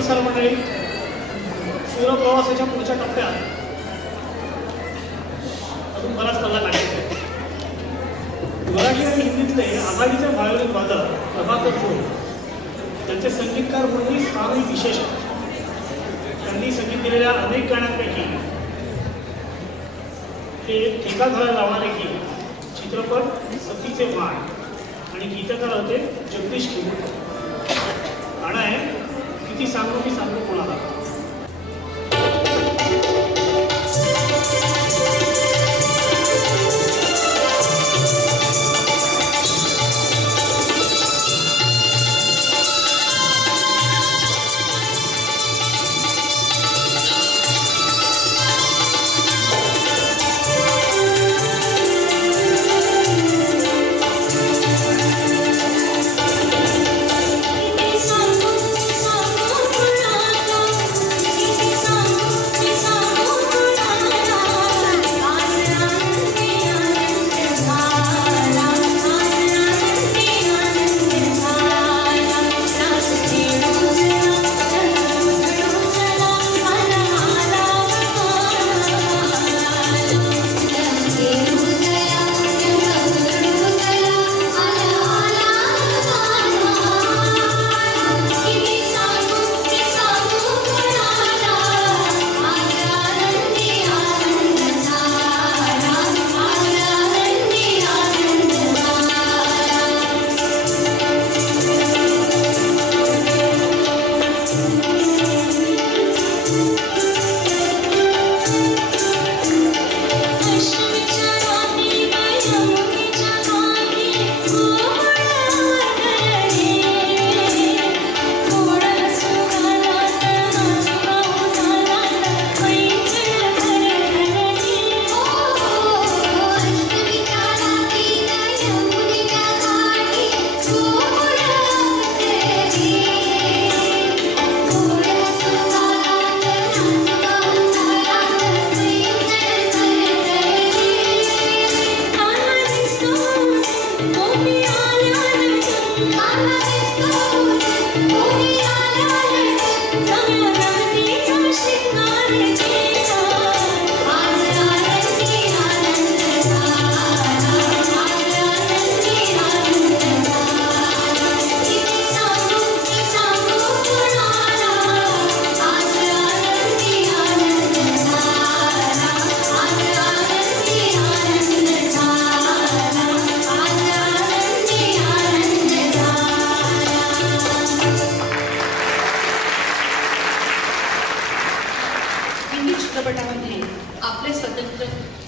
नमस्कार मंडळी. सूरप्रवासाच्या पुढच्या टप्प्यात अजून बराच पल्ला काढायचा आहे. मराठी आणि हिंदीतले आघाडीचे व्हायोलिन वादक प्रभाकर जोड त्यांचे संगीतकार म्हणून स्थानही विशेष आहे. त्यांनी संगीत दिलेल्या अनेक गाण्यांपैकी ते ठेका धरायला लावणारे गीत, चित्रपट सतीचे माळ आणि गीतकार होते जगदीश किबुडकर. गाणं आहे किती सांगू मी सांगू कोणाला.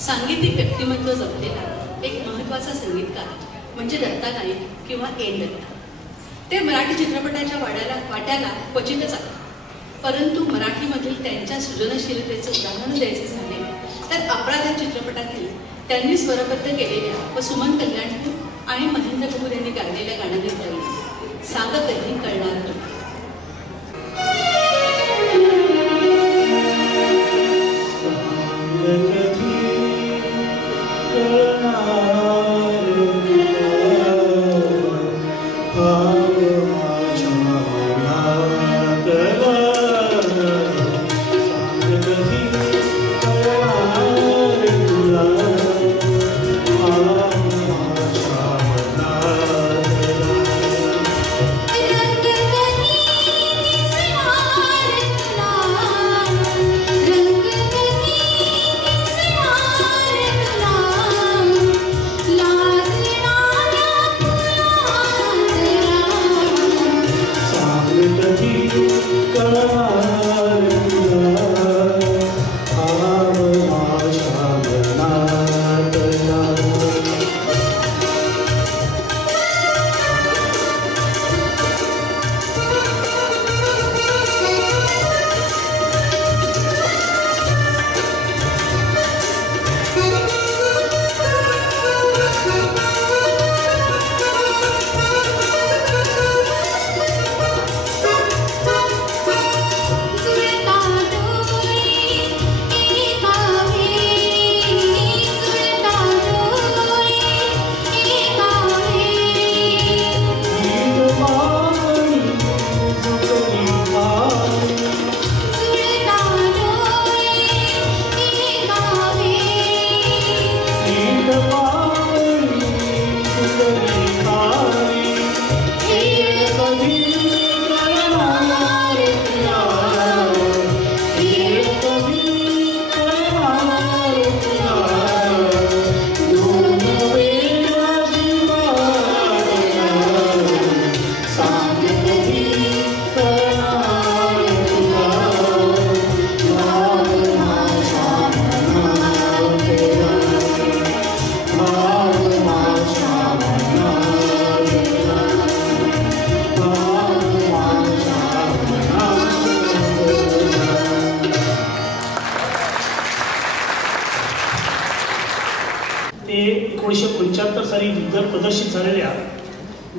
सांगीतिक व्यक्तिमत्व जपलेला एक महत्त्वाचा संगीतकार म्हणजे दत्ता नाईक किंवा एन दत्ता. ते मराठी चित्रपटाच्या वाट्याला क्वचितच आहे. परंतु मराठीमधील त्यांच्या सृजनशीलतेचं उदाहरण द्यायचे झाले तर अपराध या चित्रपटातील त्यांनी स्वरबद्ध केलेल्या व सुमन कल्याणपूर आणि महेंद्र कपूर यांनी गायलेल्या गाण्याने जाईल सांगतही कळणार नाही. Yeah. साली प्रदर्शित झालेल्या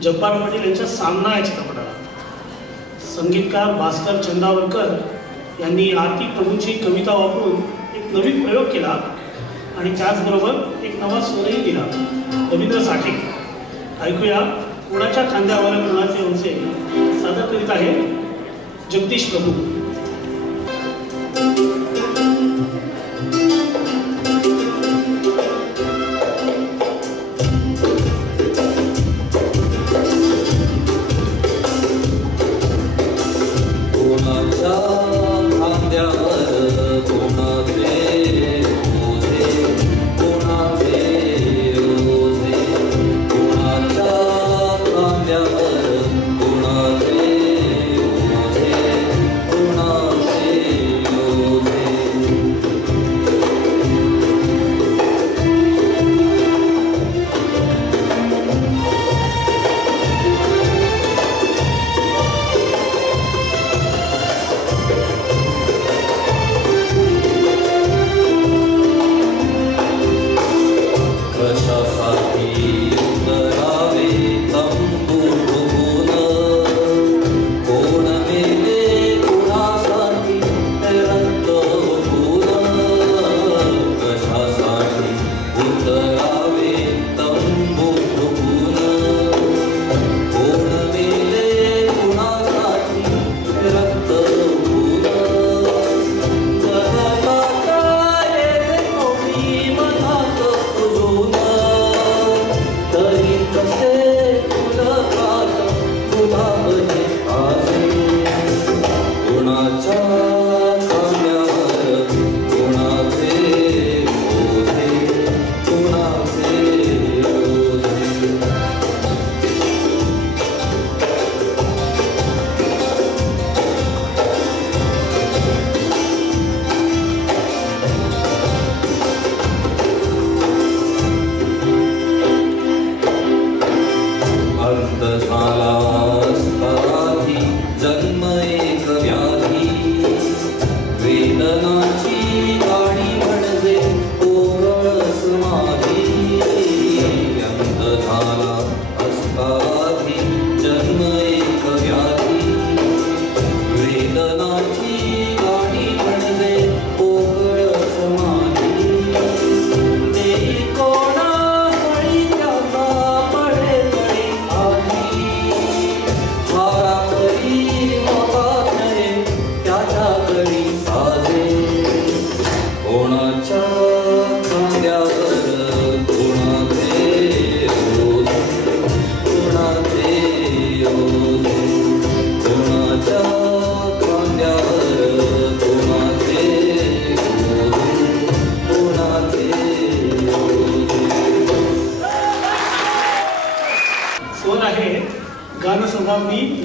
जब्बार पाटील यांच्या सामना या चित्रपटाला संगीतकार भास्कर चंदावरकर यांनी आरती प्रभूंची कविता वापरून एक नवीन प्रयोग केला आणि त्याचबरोबर एक नवा स्वरही दिला, रवींद्र साठे. ऐकूया कोणाच्या खांद्यावर कोणाचे उंचे सादर करीत आहे जगदीश प्रभू.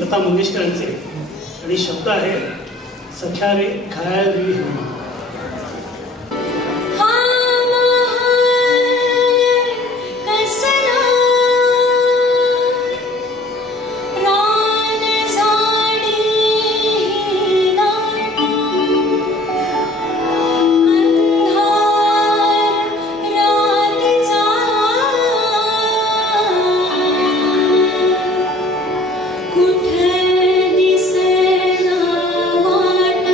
लता मंगेशकरांचे आणि शब्द आहे सख्या रे घायल कुठे दिसेना वाट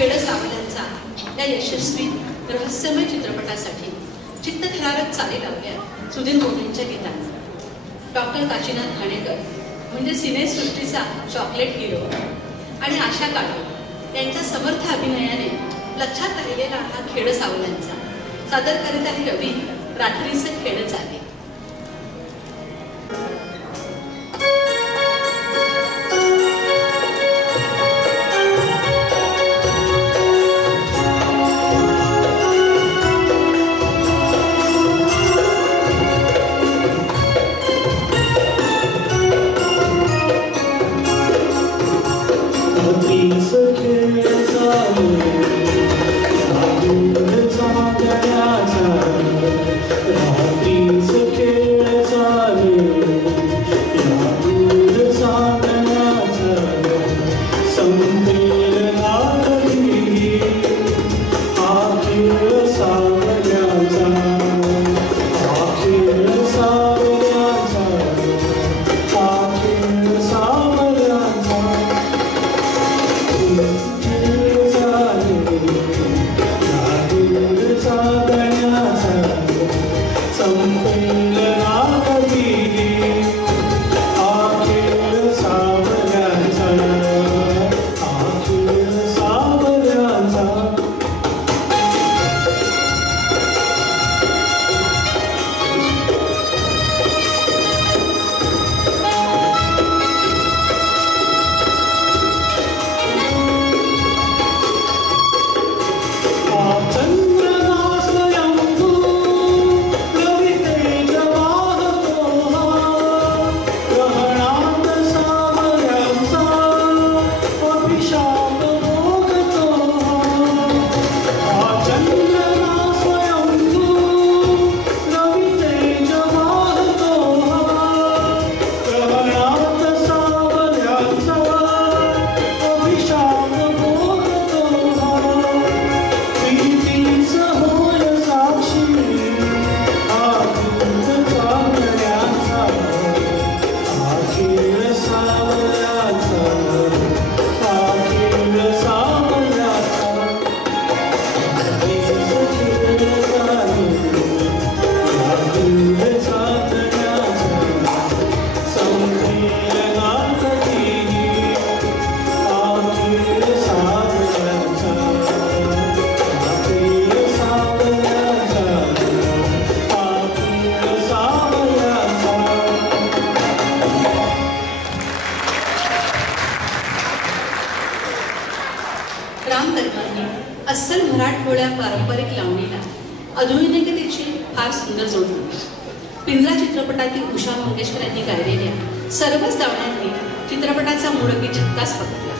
खेड सावल्यांचा या यशस्वी रहस्यमय चित्रपटासाठी चित्तथरारक चाली लावल्या सुधीर मोघेंच्या गीतांना. डॉक्टर काशीनाथ घाणेकर म्हणजे सिनेसृष्टीचा चॉकलेट हिरो आणि आशा काळे यांच्या समर्थ अभिनयाने लक्षात राहिलेला हा खेड सावल्यांचा सादर करीत आहे रवी रात्रीचं खेड चाले. अस्सल मराठमोळ्या पारंपरिक लावणीला आधुनिकतेची फार सुंदर जोड होती. पिंजरा चित्रपटातील उषा मंगेशकर यांनी गायलेल्या सर्वच लावण्यांनी चित्रपटाचा मूळगी झक्कास पकडला.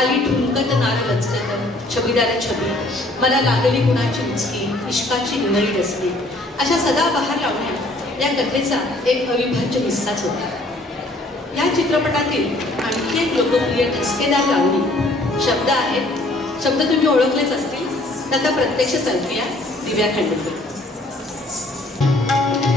आली ठुमकत नार लचकत, छबीदार छबी, मला लागली कुणाची मुचकी, इश्काची हिंगळी डसली, अशा सदाबहार लावण्या या कथेचा एक अविभाज्य हिस्साच होता. या चित्रपटातील आणखी एक लोकप्रिय ठसकेदार लावणी शब्द आहेत. शब्द तुम्ही ओळखलेच असतील. आता प्रत्यक्ष ऐकूया दिव्या खांडेकर. Thank you.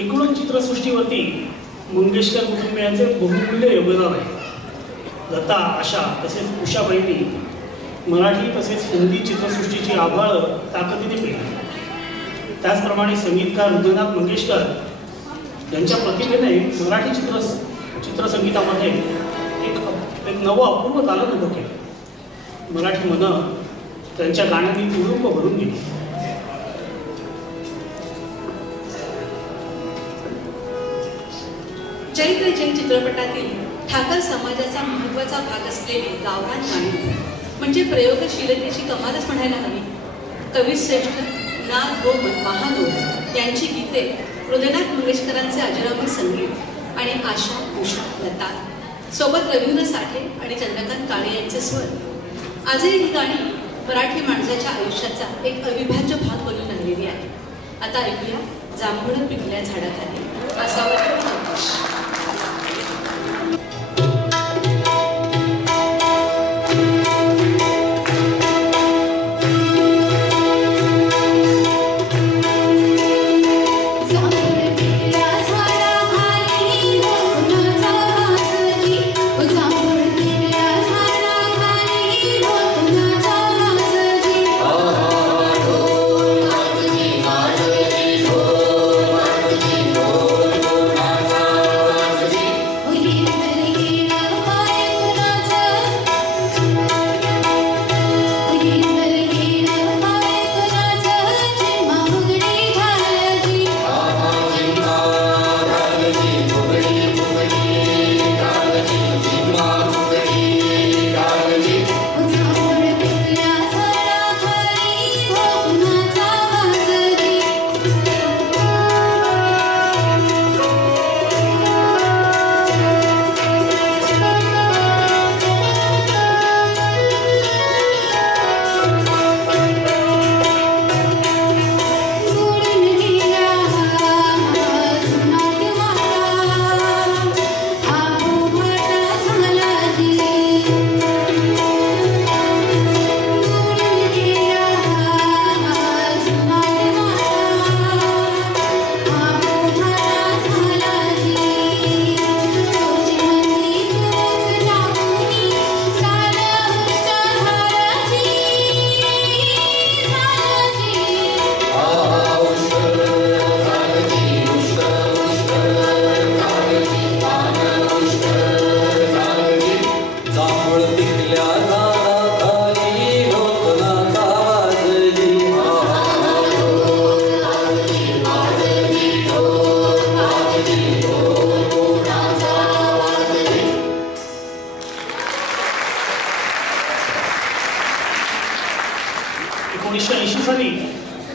एकूणच चित्रसृष्टीवरती मंगेशकर कुटुंबियांचे बहुमूल्य योगदान आहे. लता, आशा तसेच उषाबाईंनी मराठी तसेच हिंदी चित्रसृष्टीची आभाळ ताकदीने पेटली. त्याचप्रमाणे संगीतकार हृदयनाथ मंगेशकर यांच्या प्रतिभेने मराठी चित्रसंगीतामध्ये एक नवं अपूर्व तालन उभं केलं. मराठी मनं त्यांच्या गाण्यांनी तुडुंब भरून गेली. चैत्र जैन चित्रपटातील ठाकर समाजाचा महत्त्वाचा भाग असलेली गावरान गाणी म्हणजे प्रयोगशीलतेची कमालच म्हणायला हवी. कविश्रेष्ठ ना. गो. महानोर यांची गीते, हृदयनाथ मंगेशकरांचे अजरामर संगीत आणि आशा, उषा, लता सोबत रवींद्र साठे आणि चंद्रकांत काळे यांचे स्वर आजही ही गाणी मराठी माणसाच्या आयुष्याचा एक अविभाज्य भाग बनून राहिलेली आहे. आता ऐकूया जांभूळ पिकल्या झाडाखाली असावं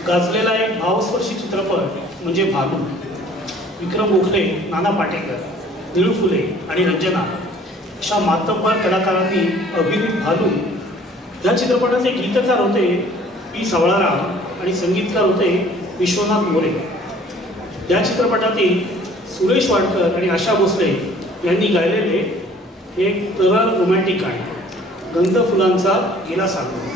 गाजलेला एक भावस्पर्शी चित्रपट म्हणजे भालू. विक्रम गोखले, नाना पाटेकर, निळू फुले आणि रंजना अशा मातब्बर कलाकारांनी अभिनीत भालू या चित्रपटाचे गीतकार होते पी. सावळाराव आणि संगीतकार होते विश्वनाथ मोरे. या चित्रपटातील सुरेश वाडकर आणि आशा भोसले यांनी गायलेले एक तरल रोमॅन्टिक गाणे गंध फुलांचा गेला सांगून.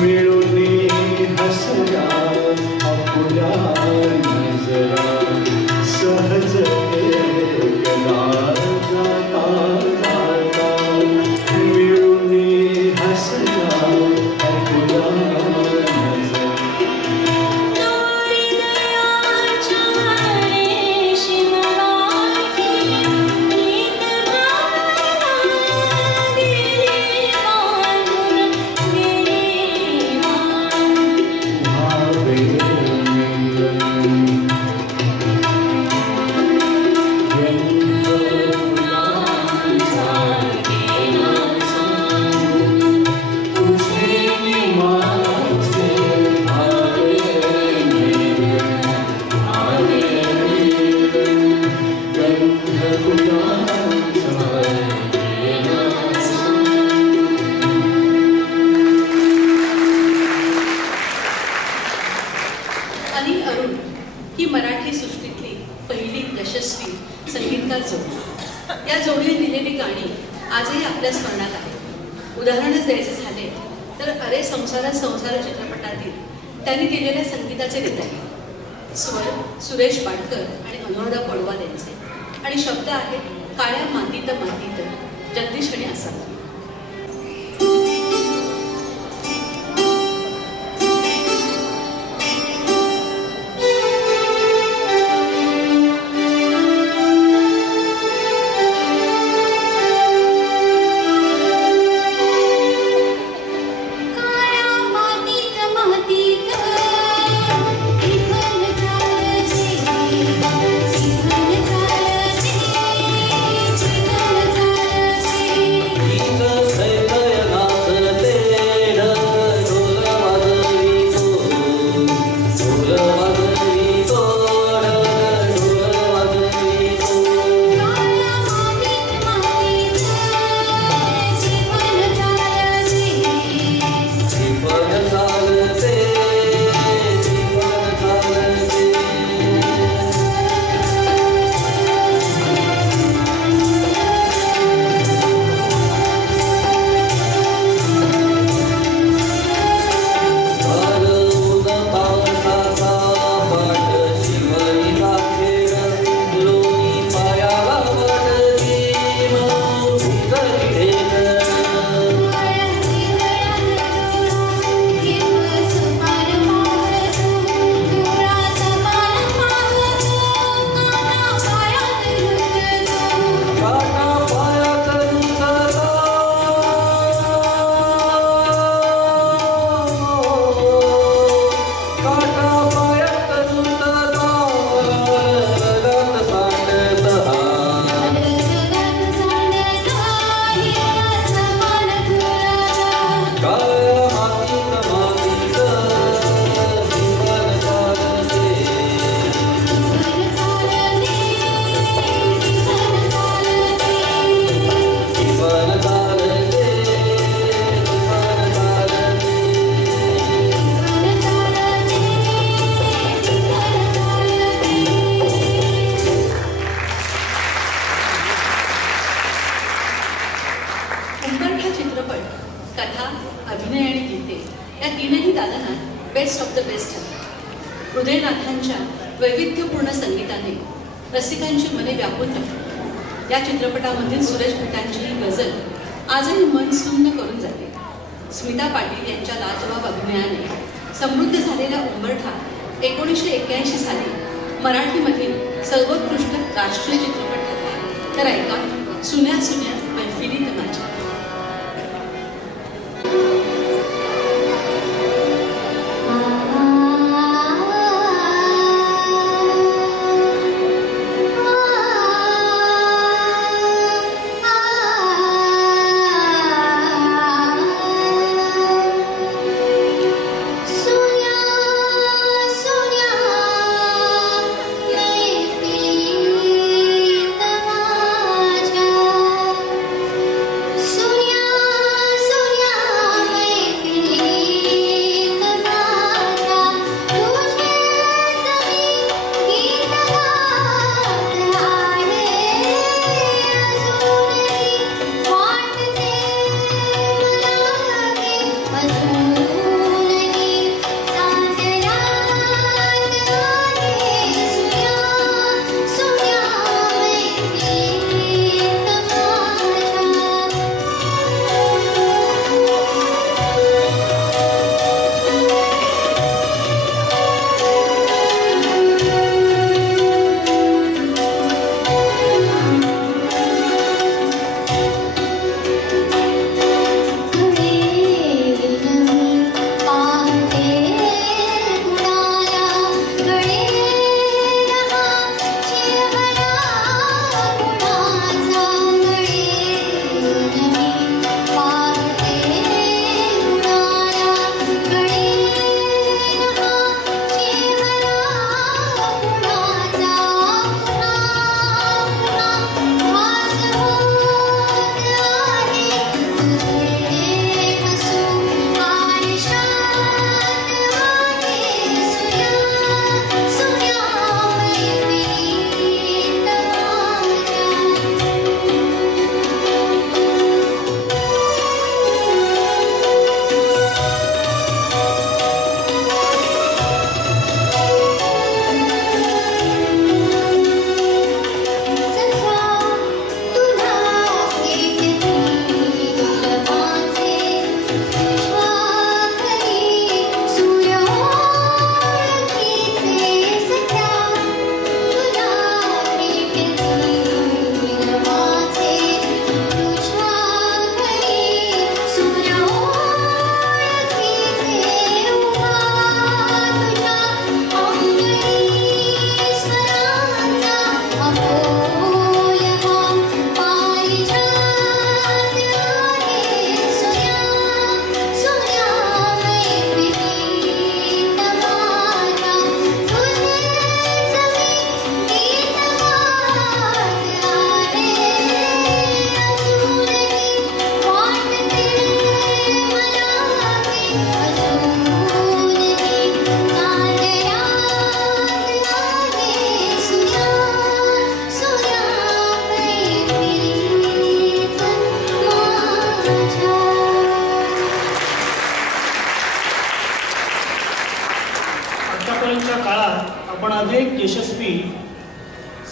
मिळून हसरा आपुल्या नजरा सहज एकदा जाता जाता मिळून हसरा आपुल्या नजरा अनिल अरुण ही मराठी सृष्टीतली पहिली यशस्वी संगीतकार जोडी. या जोडीने दिलेली गाणी आजही आपल्या स्मरणात आहेत. उदाहरणच द्यायचे झाले तर अरे संसार संसार चित्रपटातील त्यांनी केलेल्या संगीताचे गीत आहे. स्वर सुरेश पाडकर आणि अनुराधा पडवाल यांचे आणि शब्द आहेत काळ्या मातीत मातीत जगदीश आणि Assam. Best of the best आहे. हृदयनाथांच्या वैविध्यपूर्ण संगीताने रसिकांची मने व्यापून टाकली. या चित्रपटामधील सुरेश भटांची ही गझल आजही मन सुन्न करून जाते. स्मिता पाटील यांच्या लाजवाब अभिनयाने समृद्ध झालेला उंबरठा 1981 साली मराठीमधील सर्वोत्कृष्ट राष्ट्रीय चित्रपट ठरला. तर ऐका सुन्या सुन्या मैफिलीत माझ्या. सुन्या आजपर्यंतच्या काळात आपण अनेक यशस्वी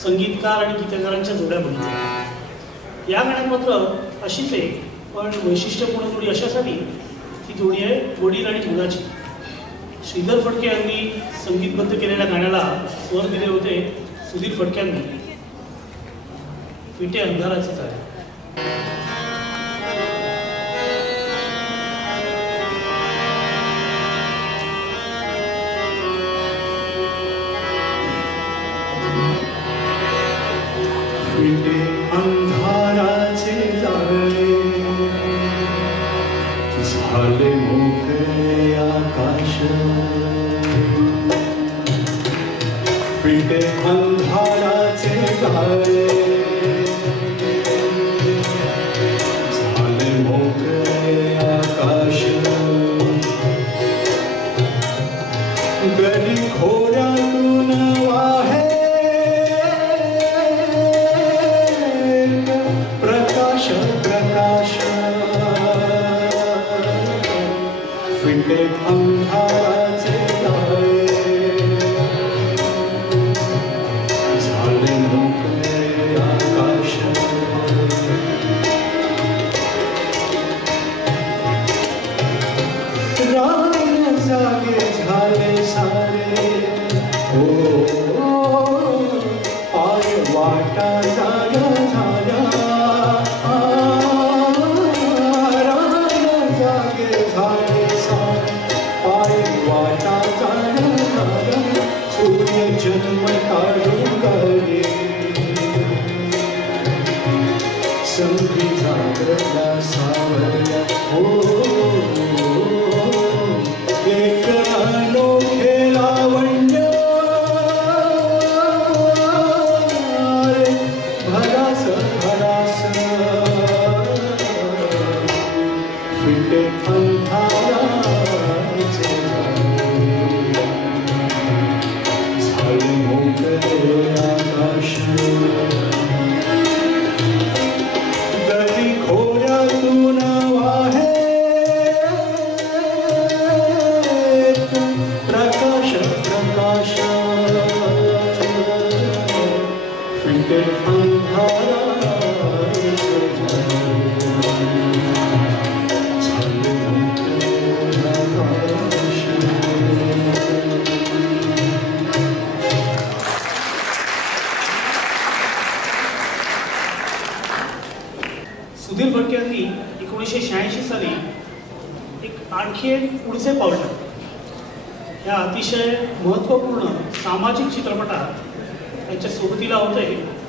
संगीतकार आणि गीतकारांच्या जोड्या बघितल्या. या गाण्यात मात्र अशीच आहे, पण वैशिष्ट्यपूर्ण जोडी अशासाठी ती जोडी आहे वडील आणि मुलाची. श्रीधर फडके यांनी संगीतबद्ध केलेल्या गाण्याला स्वर दिले होते सुधीर फडक्यांनी. फिटे अंधाराचीच आहे. फिटे अंधाराचे जाळे झाले मोकळे आकाश. फिटे अंधाराचे जाळे झाले मोकळे आकाश. गली खोऱ्यातून वाहे प्रकाश प्रकाश. फिटे अंधाराचे जाळे झाले मोकळे आकाश. रान जागे झाले सारे हो पाय वाटा झाल्या झाल्या. रान जागे झाले सारे पाय वाटा झाल्या झाल्या. सूर्य जन्म काढून गेले संधी जागरला सावरल्या हो. एक अनोखे लावण्य भरास भरास. फिटे अंधाराचे झाले मोकळे आकाश. गली खोऱ्यातून वाहे प्रकाश प्रकाश. फिटे अंधाराचे झाले मोकळे आकाश. सुधीर फडके यांनी 1986 साली आणखी एक पुढचे पाऊल टाकले. या अतिशय महत्त्वपूर्ण सामाजिक चित्रपटात त्यांच्या सोबतीला होते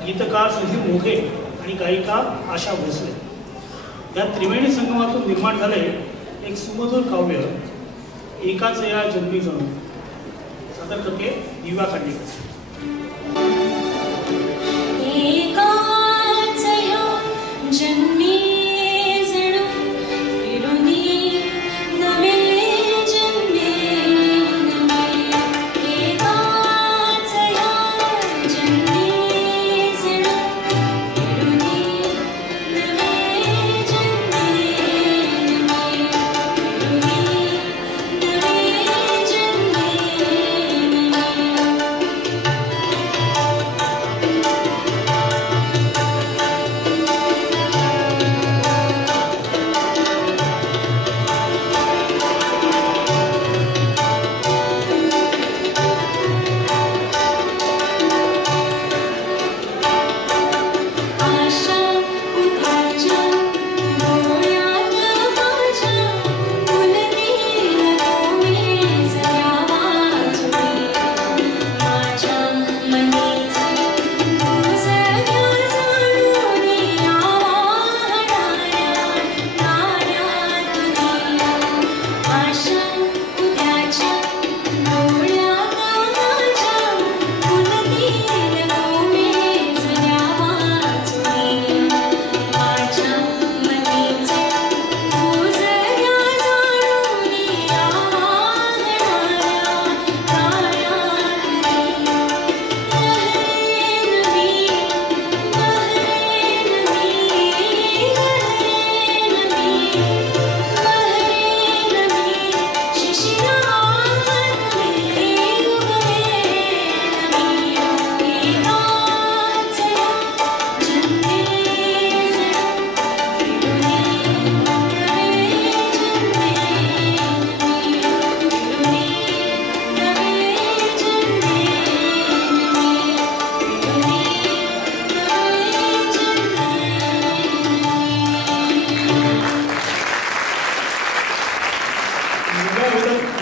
गीतकार सुधीर मोघे आणि गायिका आशा भोसले. या त्रिवेणी संगमातून निर्माण झाले एक सुमधुर काव्य एकाच या जन्मी जणू. सादर करते दिव्या खांडेकर. जन्मी जणू फिरुनी नवे जन्मे नवे. एकाच या जन्मी जणू फिरुनी नवे जन्मे नवे. फिरुनी नवे जन्मे नवे.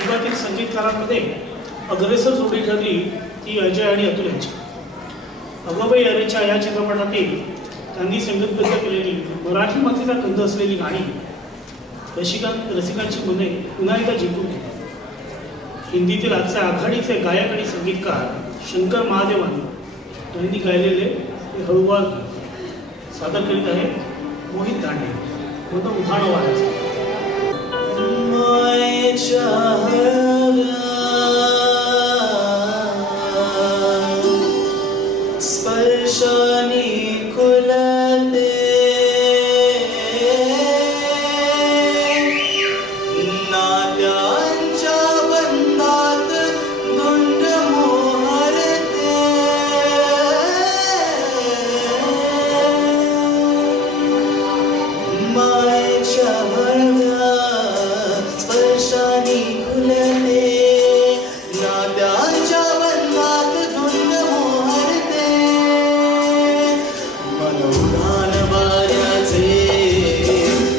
युगातील संगीतकारांमध्ये अग्रेसर जोडी ठरली ती अजय आणि अतुल यांची. अगोबाई अरेच्या या चित्रपटातील त्यांनी संगीतबद्ध केलेली मराठी मातीचा गंध असलेली गाणी रसिकांची मने पुन्हा एकदा जिंकून घेतली. हिंदीतील आजचे आघाडीचे गायक आणि संगीतकार शंकर महादेवन यांनी गायलेले हे हळूवार सादर करीत आहे मोहित दांडे म्हणतो उखाणं वारायचं. स्पर्शाने खुलते नाट्यांच्या बंधात धुंड मोहरते मायेच्या हळव्या स्पर्शाने खुलते नाट्यांच्या बंधात धुंड मोहरते मनोगान वाऱ्याचे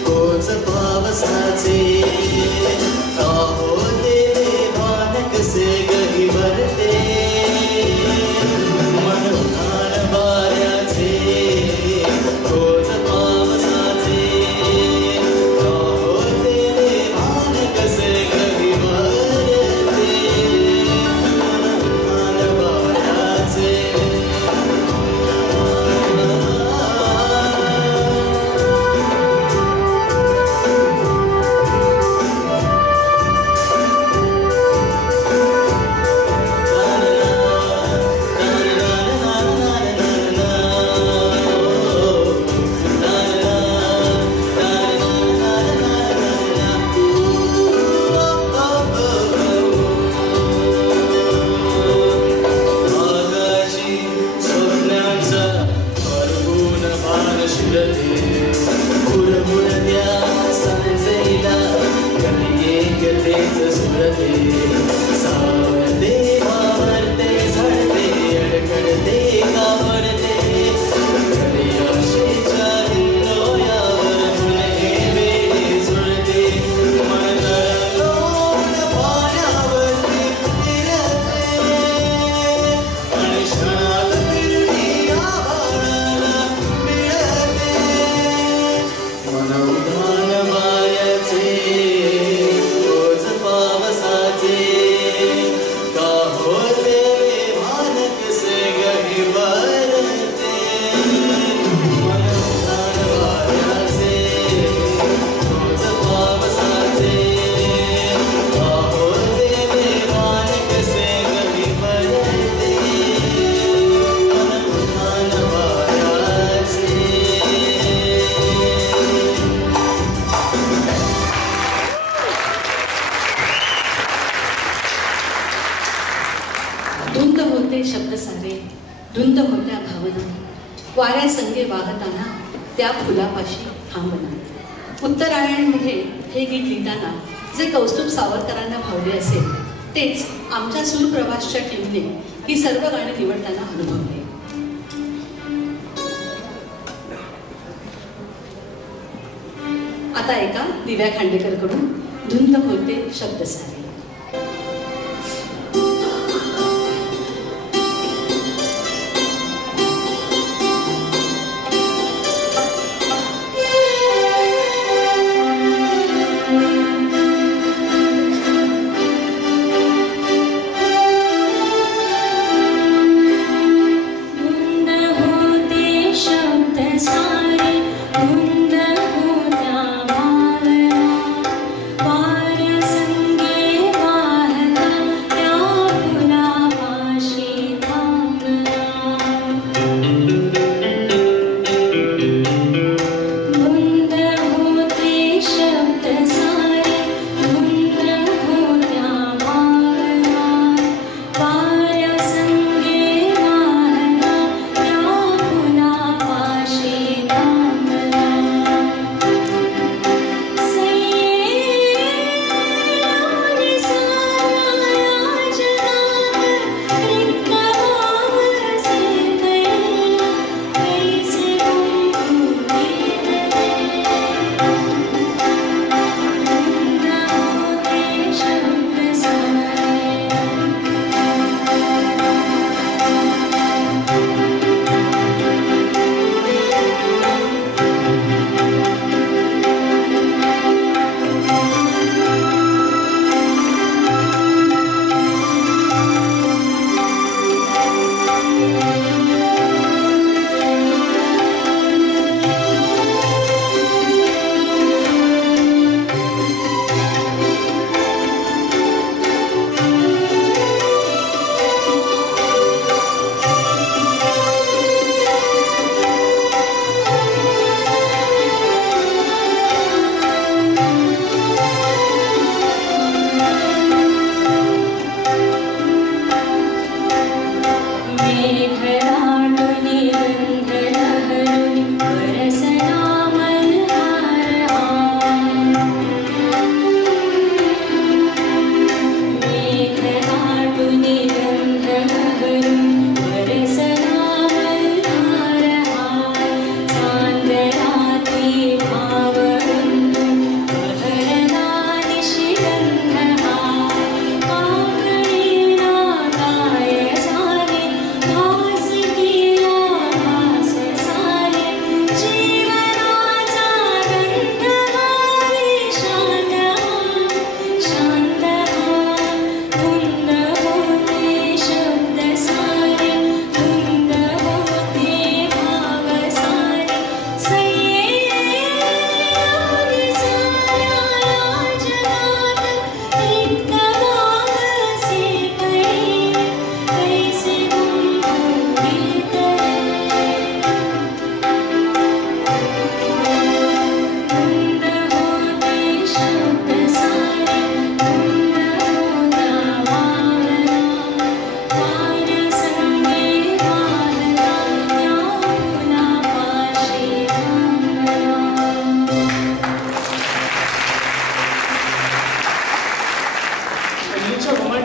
कोच पावसाचे काहो तेरे भान कसे गही भरते मनोगान वाऱ्याचे कोच पावसाचे काहो तेरे भान कसे गही भरते मनोगान वाऱ्याचे आकाशी स्वप्नांचा भरपूर भार शिरते उडमुडत्या सांजेला कधी एक तेच सुरते सावरते वावरते झडते अडकडते घाबरते कधी आशेच्या हिंडोयावर पुणे वेळी जुळते मन तळलोट पाण्यावरती फिरते आणि क्षणात फिरली आभाळाला मिळते मनोधान वाऱ्याचे रोज पावसाचे का होते भान कसे गही भरते मनोधान वाऱ्याचे रोज पावसाचे का होते भान कसे गही भरते मनोधान वाऱ्याचे. धुंद होते शब्द सारे धुंद होत्या भावना वाऱ्या संगे वाहताना त्या फुलापाशी थांबना. उत्तरायणमध्ये हे गीत लिहिताना जे कौस्तुभ सावरकरांना भावले असेल तेच आमच्या सूरप्रवासच्या टीमने ही सर्व गाणी निवडताना अनुभवले. आता ऐका दिव्या खांडेकरकडून धुंद होते शब्द सारे. धुंद होते शब्द सारे धुंद होत्या भावना वाऱ्या संगे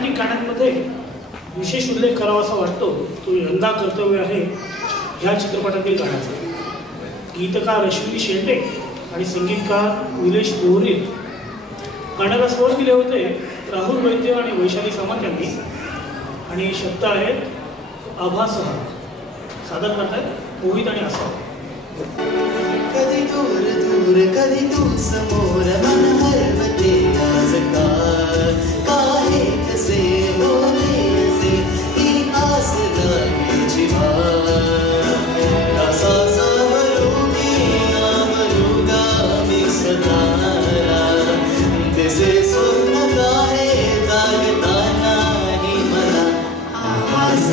मराठी गाण्यांमध्ये विशेष उल्लेख करावा असा वाटतो तो यंदा कर्तव्य आहे ह्या चित्रपटातील गाण्याचा. गीतकार अश्विनी शेंडे आणि संगीतकार निलेश मोहरे. गाण्याला स्वर दिले होते राहुल वैद्य आणि वैशाली सामंत यांनी आणि शब्द आहेत आभासह. सादर करतायत मोहित आणि आसाव. कधी दूर दूर कधी तू समोर मन हरवते आज काय कसे बोले असे ही आस लागे जिवा असा सावरुगी आवरुगा मी सदारा दिसे स्वप्न काय जागताना ही मला आभास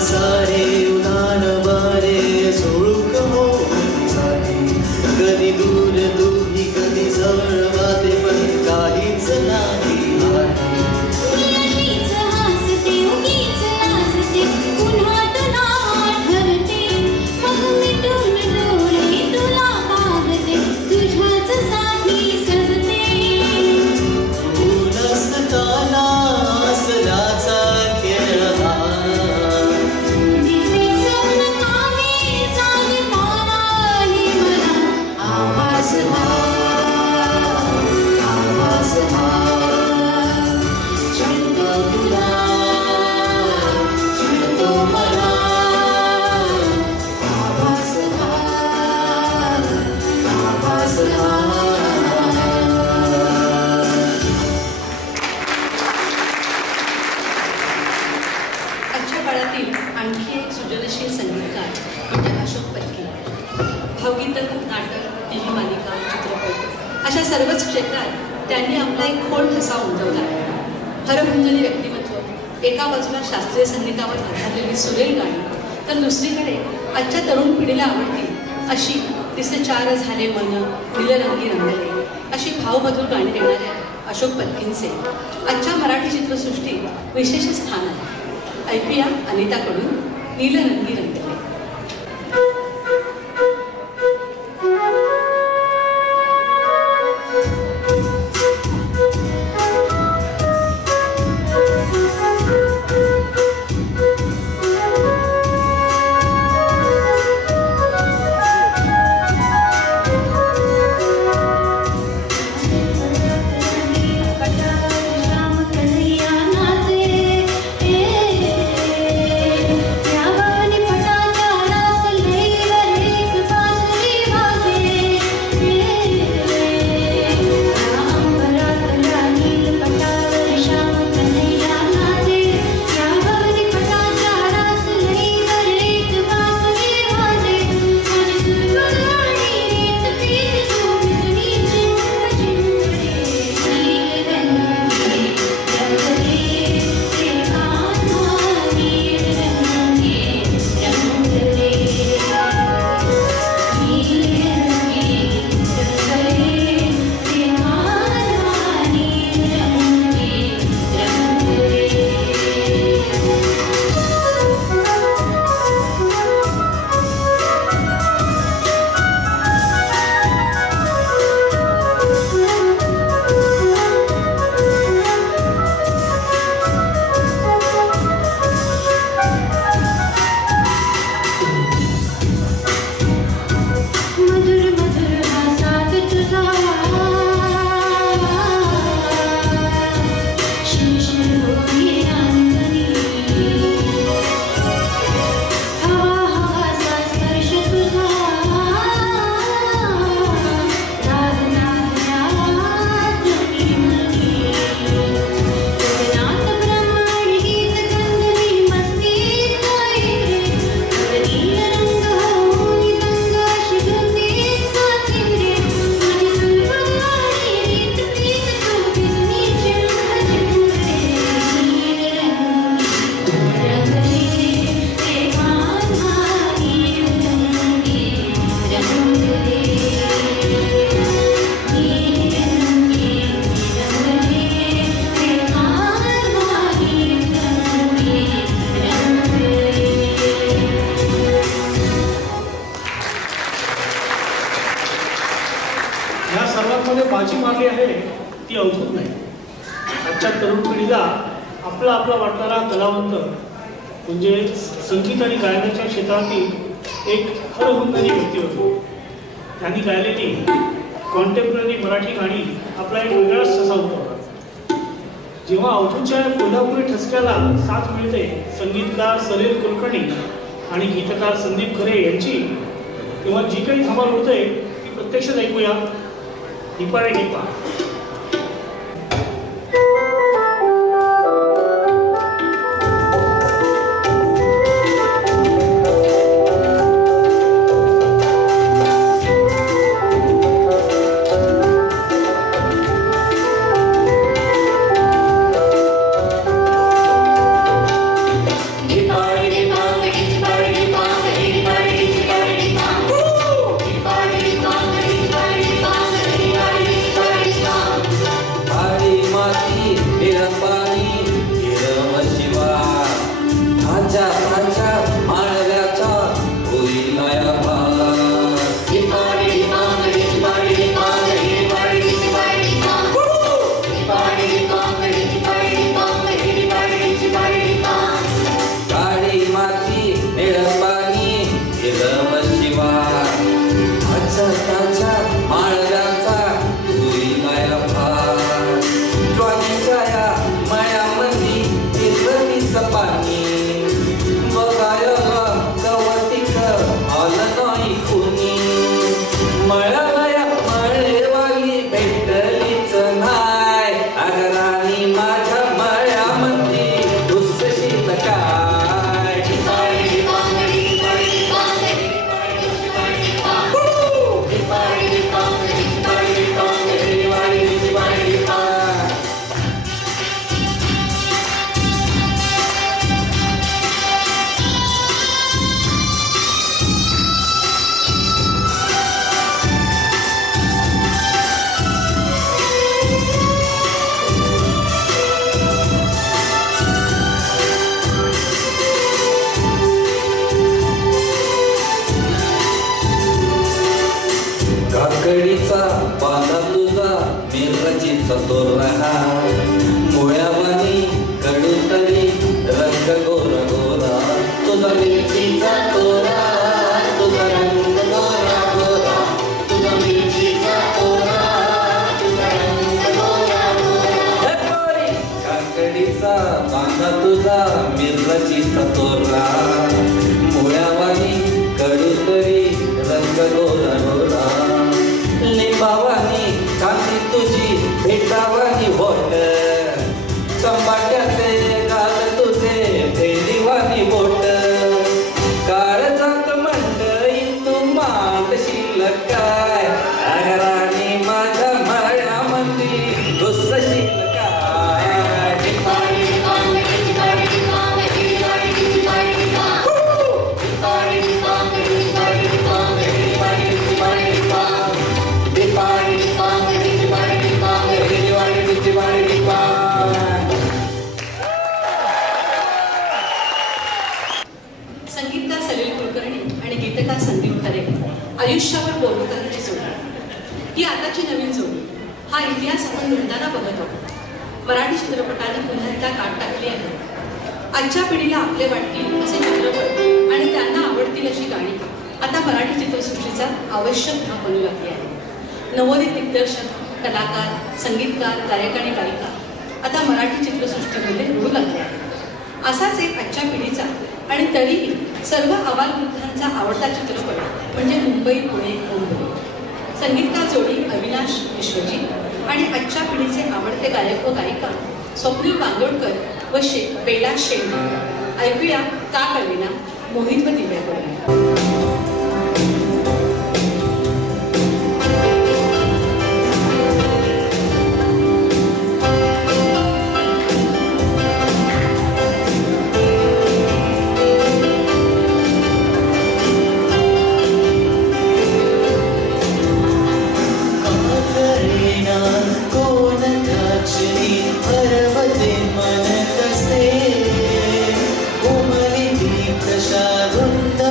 सारे उदान बारे सोळूक हो कधी दूर तुम्ही कधी जवळ वाटे पण काहीच नाही आणखी एक सृजनशील संगीतकार म्हणजे अशोक पत्की. भावगीतं, नाटक, टीव्ही मालिका, चित्रपट अशा सर्वच क्षेत्रात त्यांनी आपला एक खोल ठसा उमटवला आहे. हरभंजनी व्यक्तिमत्व, एका बाजूला शास्त्रीय संगीतावर आधारलेली सुरेल गाणी तर दुसरीकडे आजच्या तरुण पिढीला आवडतील अशी तिचे चार झाले मन, नीलरंगी रंगले अशी भावमधुर गाणी देणाऱ्या अशोक पत्कींचे आजच्या मराठी चित्रसृष्टीत विशेष स्थान आहे. ऐकूया अनिताकडून नीलरंगी रंगले. यावानी संगीतामध्ये बाजी मारली आहे ती अवधूत नाही. आजच्या तरुण पिढीला आपला आपला वाटणारा कलावंत म्हणजे संगीत आणि गायनाच्या क्षेत्रातील एक हरहुन्नरी व्यक्ती होतो. त्यांनी गायलेली कॉन्टेम्पररी मराठी गाणी आपला एक वेगळाच ठसा होता. जेव्हा अवधूतच्या कोल्हापुरी ठसक्याला साथ मिळते संगीतकार सलील कुलकर्णी आणि गीतकार संदीप खरे यांची, तेव्हा जी काही धमाल होते ती प्रत्यक्षात ऐकूया. दीपा रे दीपा. काकडीचा पाला तुझा मिरचीचा तोरा मुळ्यावानी कडू तरी रंग गोरा गोरा तुझा मिरचीचा तोरा तुझा रंग गोरा गोरा तुझा मिरचीचा तोरा तुझा रंग गोरा गोरा. काकडीचा पाला तुझा मिरचीचा तोरा मुळ्यावानी कडू तरी रंग गोरा गोरा लिंबावानी कांदी तुझी भेटावानी बोट चंबाट्याचे गाल तुझे भेंडीवानी बोट काळजात मंडई तू मांडशील काय राणी माझ्या मळ्यामध्ये घुसशील काय. संगीतकार सलील कुलकर्णी आणि गीतकार संदीप खरे आयुष्यावर बोलू करण्याची जोडी, ही आताची नवीन जोडी. हा इतिहास आपण घडताना बघत आहोत. मराठी चित्रपटाने पुन्हा एकदा काट टाकली आहे. आजच्या पिढीला आपले वाटतील असे चित्रपट आणि त्यांना आवडतील अशी गाणी आता मराठी चित्रसृष्टीचा आवश्यक भाग बनू लागली आहे. नवोदित दिग्दर्शक, कलाकार, संगीतकार, गायक आणि गायिका आता मराठी चित्रसृष्टीमध्ये रुळू लागले आहेत. असाच एक आजच्या पिढीचा आणि तरीही सर्व आबालवृद्धांचा आवडता चित्रपट म्हणजे मुंबई पुणे मुंबई. संगीतकार जोडी अविनाश विश्वजीत आणि आजच्या पिढीचे आवडते गायक व गायिका स्वप्नील बांदोडकर व बेला शेंडे. ऐकूया का कळेना मोहित व दिव्याकडून. पर्वते मन कसे उमली ती प्रशा वृंद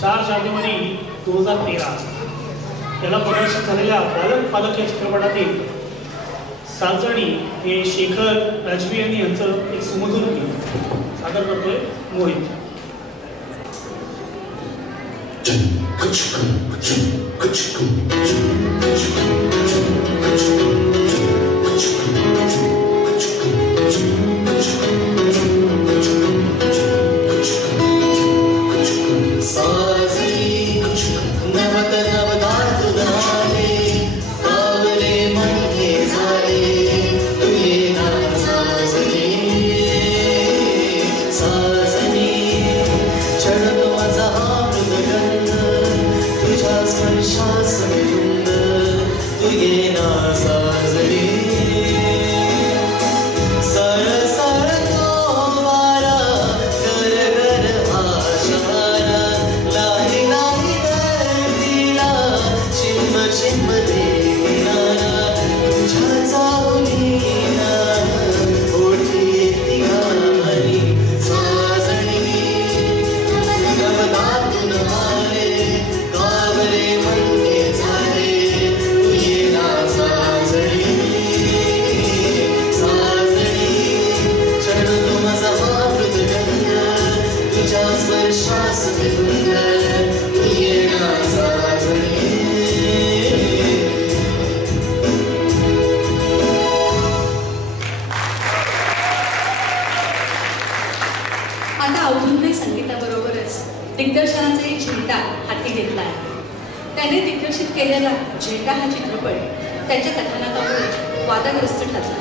4 जानेवारी 2013 याला प्रदर्शित झालेल्या बालक पालक या चित्रपटातील 7 जणी हे शेखर राजवी यांचं एक सुमधुर गीत सादर करतोय मोहित. दिग्दर्शनाचा एक झेंडा हाती घेतला आहे. त्याने दिग्दर्शित केलेला झेंडा हा चित्रपट त्याच्या कथानकामुळे वादग्रस्त ठरला.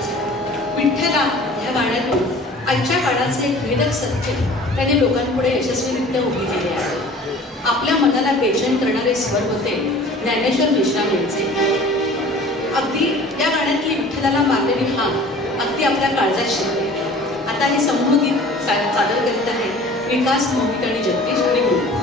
विठ्ठला ह्या गाण्यातून आजच्या काळाचे एक भेदक सत्य त्याने लोकांपुढे यशस्वीरित्या उभी केले आहे. आपल्या मनाला बेचैन करणारे स्वर होते ज्ञानेश्वर मेश्राम यांचे. अगदी या गाण्यातली विठ्ठलाला मारलेली हाक अगदी आपल्या काळजात शिरते. आता हे समूह गीत सादर करीत आहे विकास, मोहित आणि जगदीश आणि ग्रुप.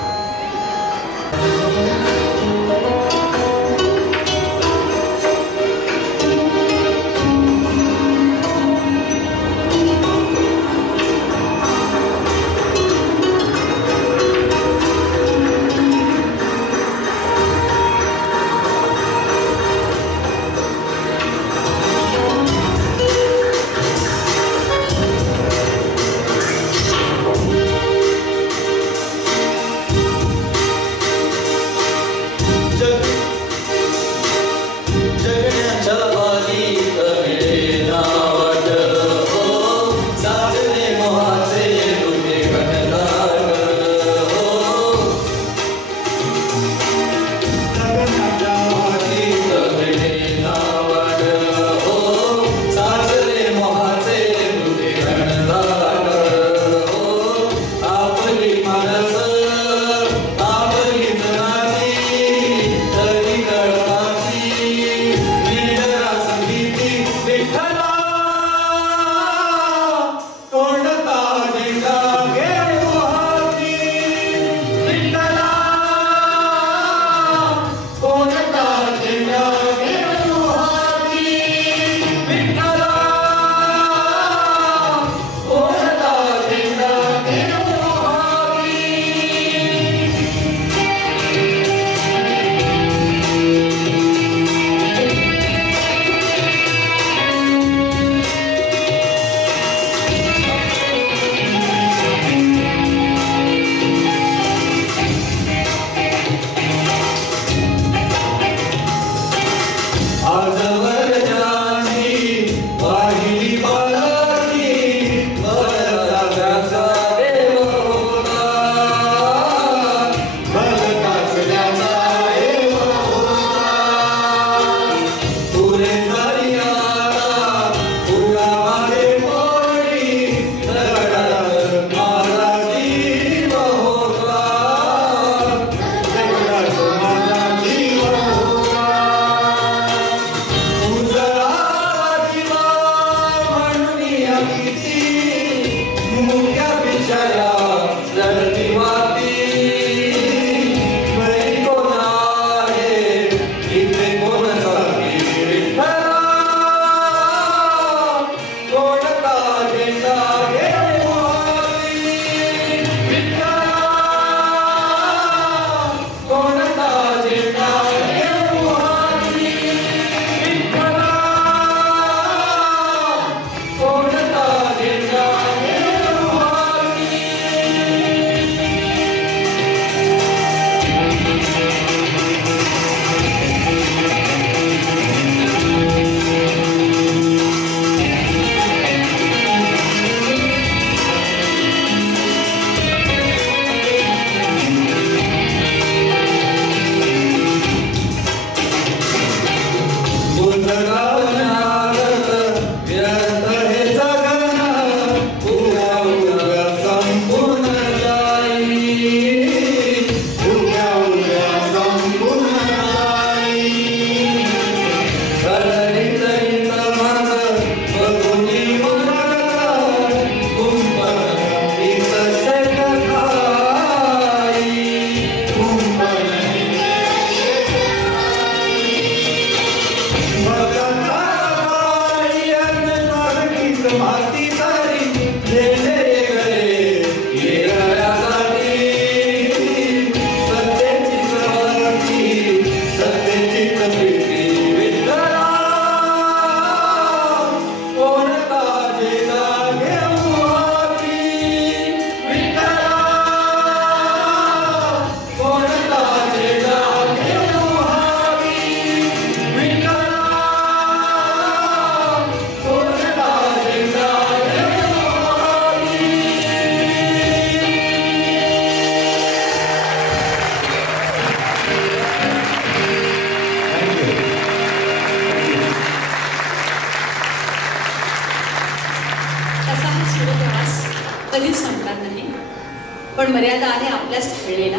मर्यादा आहे आपल्याच वेळेला.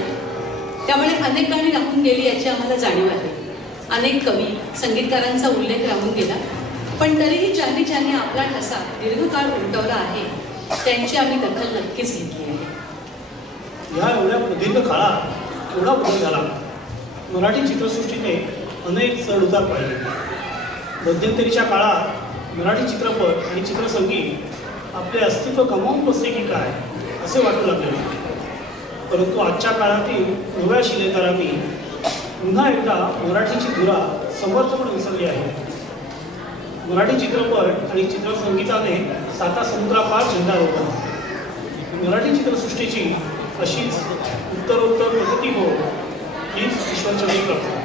त्यामुळे अनेक गाणी राहून गेली याची आम्हाला जाणीव आहे. अनेक कवी संगीतकारांचा उल्लेख राहून गेला, पण तरीही ज्यांनी ज्यांनी आपला ठसा दीर्घकाळ उमटवला आहे त्यांची आम्ही दखल नक्कीच घेतली आहे. या एवढ्या प्रदीर्घ काळात एवढा बदल झाला. मराठी चित्रसृष्टीने अनेक चढउतार पाहिले. मध्यंतरीच्या काळात मराठी चित्रपट आणि चित्रसंगीत आपले अस्तित्व गमावून बसले की काय असे वाटू लागले. परंतु आजच्या काळातील नव्या शिलेदारांनी पुन्हा एकदा मराठीची धुरा समर्थपणे विसरली आहे. मराठी चित्रपट आणि चित्रसंगीताने साता समुद्रापार झेंडा रोवला. मराठी चित्रसृष्टीची अशीच उत्तरोत्तर प्रगती हो हीच ईश्वरचरणी प्रार्थना.